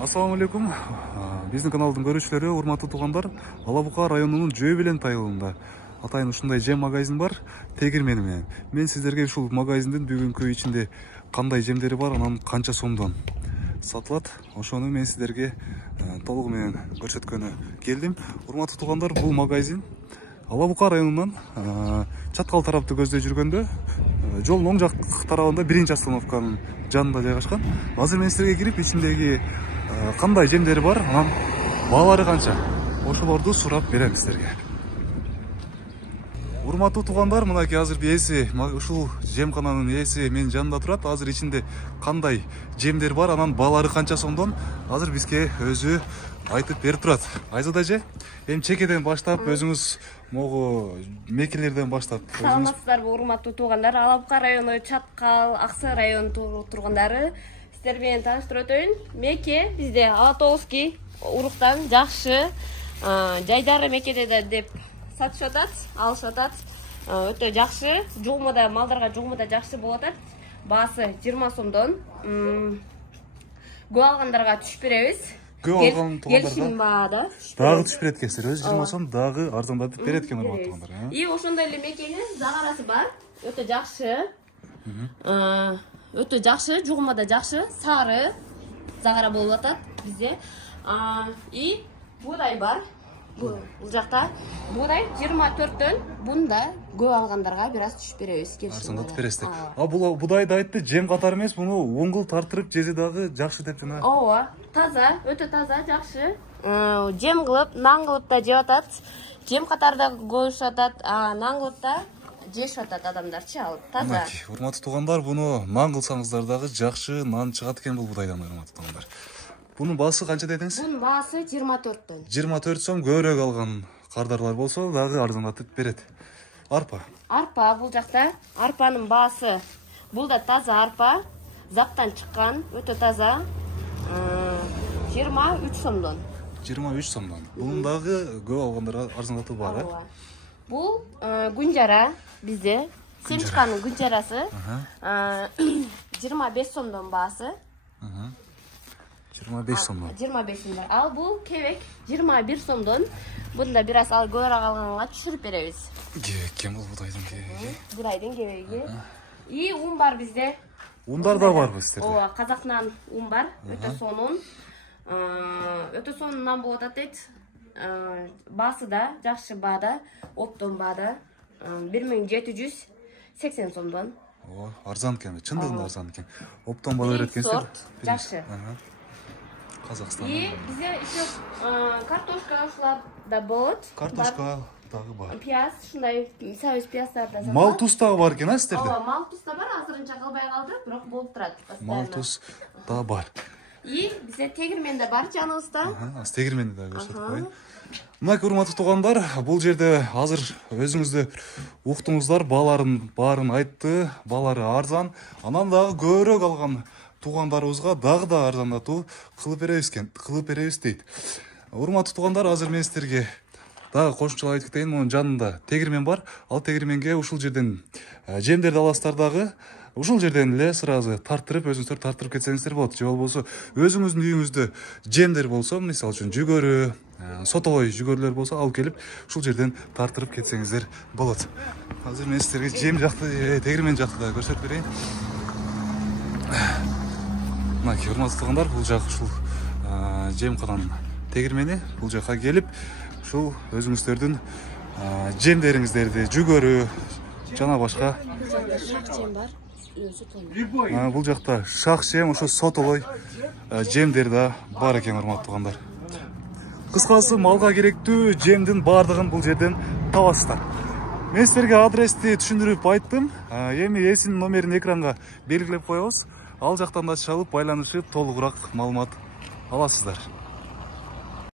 Assalamu алейкум. Биздин каналдын көрүүчүлөрү, урматтуу туугандар, Ала Бука районунун Жөө Белен тайылында атайын ушундай жем магазин бар, тегирмени менен. Мен сиздерге ушул магазиндин бүгүнкү ичинде кандай жемдери бар, анан канча сомдон сатылат, ошону мен сиздерге толугу менен көрсөткөнү келдим. Урматтуу туугандар, бул магазин Ала Бука районунан Чаткал тарапты көздөй жүргөндө жолдун оң жак тарабында биринчи остановканын жанында жайгашкан. Азыр мен сиздерге кирип, ичиндеги кандай жемдери бар, анан баалары канча, ошолорду сурап берем сиздерге. Урматтуу туугандар, мынакей азыр ээси, ушул жемкананын ээси менин жанымда турат. Азыр ичинде кандай жемдер бар, анан баалары канча сомдон азыр бизге өзү айтып берип турат. Айзада эже, эми чекеден баштап өзүңүз могу мекелерден баштап. Саламатсыздарбы, урматтуу туугандар? Ала Бука району Чаткал, Аксай районунун тургундары, сиздер менен тааныштырып өтөйүн. Меке бизде Алатоозки уруктан жакшы жайдары мекеде деп сатышып атат, алышып атат. Өтө жакшы, жугумада малдарга жугумада жакшы болуп атат. Баасы 20 сомдон. Көп алгандарга түшүп беребиз. Көп алган туугандарга дагы түшүп берет экенсиз, өзү 20 сом дагы арзандатып берет экен урматтуу туугандар. И ошондой эле мекенин загарасы бар. Өтө жакшы. Өтө жакшы, жугумада жакшы, сары загара болуп атат бизде. И буудай бар. Бул жакта буудай 24төн, бунда көп алгандарга бир аз түшүп беребиз. Арзандатып бересиздер. Бул будайды айтты, жем катары эмес, муну оңгул тартырып жезе дагы жакшы деп жана. Ооба, таза, өтө таза, жакшы. Жем кылып, нан кылып да жеп атат. Жем катарда көбүшүп атат, нан кылып да жешип атат адамдарчы, алып таза. Урматтуу туугандар, буну нан кылсаңыздар дагы жакшы нан чыгат экен бул будайдан, урматтуу туугандар. Бунун баасы канча дедиңиз? Бунун баасы 24төн. 24 сом, көбүрөөк алган кардарлар болсо дагы арзандатып берет. Арпа. Арпа бул жакта. Арпанын баасы, бул да таза арпа, заптан чыккан, өтө таза. 23 сомдон. 23 сомдон. Бунун дагы көп алгандарга арзандатуу бар, э? Бул гүнжара бизде. Семчканын гүнжарасы 25 сомдон баасы. 25 сомдон. 25 сомдон. Ал бул кебек 21 сомдон. Бунда бир аз көбүрөөк алганга түшүрүп беребиз. Кем бул будайдын кебеги? Будайдын кебеги. И ун бар бизде. Ундар да барбы сиздерде? Ооба, казак нан ун бар, өтө сонун. Өтө сонун нан болуп атат дейт. Баасы да жакшы баада, оптон баада 1780 сомдон. Арзан экен, чындыгында арзан экен. Оптон баада берет экенсиз. Сорт жакшы. Казакстан. И бизде еще картошка ушулар да болот. Картошка дагы бар. Пияз, ушундай сабыз пияздар да сатылат. Мал туз дагы бар экен, сиздерде? Ооба, мал туз да бар, азырынча калбай калды, бирок болуп турат. Мал туз да бар. И бизде тегирмен да бар жаныбызда. Тегирменди да көрсөтүп коеюн. Мына урматтуу туугандар, бул жерде азыр өзүңүздөр уктуңуздар, бааларын баарын айтты, баалары арзан. Анан дагы көбүрөөк алган туугандарыбызга дагы да арзандатуу кылып беребиз дейт. Урматтуу туугандар, азыр мен сиздерге дагы кошумчалап айтып кетейин, мунун жанында тегирмен бар. Ал тегирменге ушул жерден жемдерди аласыздар дагы. Ушул жерден эле сразу тартырып, өзүңүздөр тартырып кетсеңиздер болот. Же болбосо өзүңүздүн үйүңүздө жемдер болсо, мисалы үчүн жүгөрү, сотолой жүгөрүлөр болсо, алып келип ушул жерден тартырып кетсеңиздер болот. Азыр мен сиздерге жем жакты, тегирмен жакты да көрсөтүп берейин. Мынакей урматтуу туугандар, бул жак ушул жемкананын тегирмени. Бул жакка келип, ушул өзүңүздөрдүн жемдериңиздерди, жүгөрү жана башка Шак жем бар. Бул жакта шак жем, ошо сотолой жемдер да бар экен, урматтуу туугандар. Кыскасы, малга керектүү жемдин баардыгын бул жерден табасыздар. Мен сиздерге адрести түшүндүрүп айттым. Эми ээсинин номерин экранга белгилеп коебуз. Ал жактан да чалып, байланышып, толугураак маалымат аласыздар.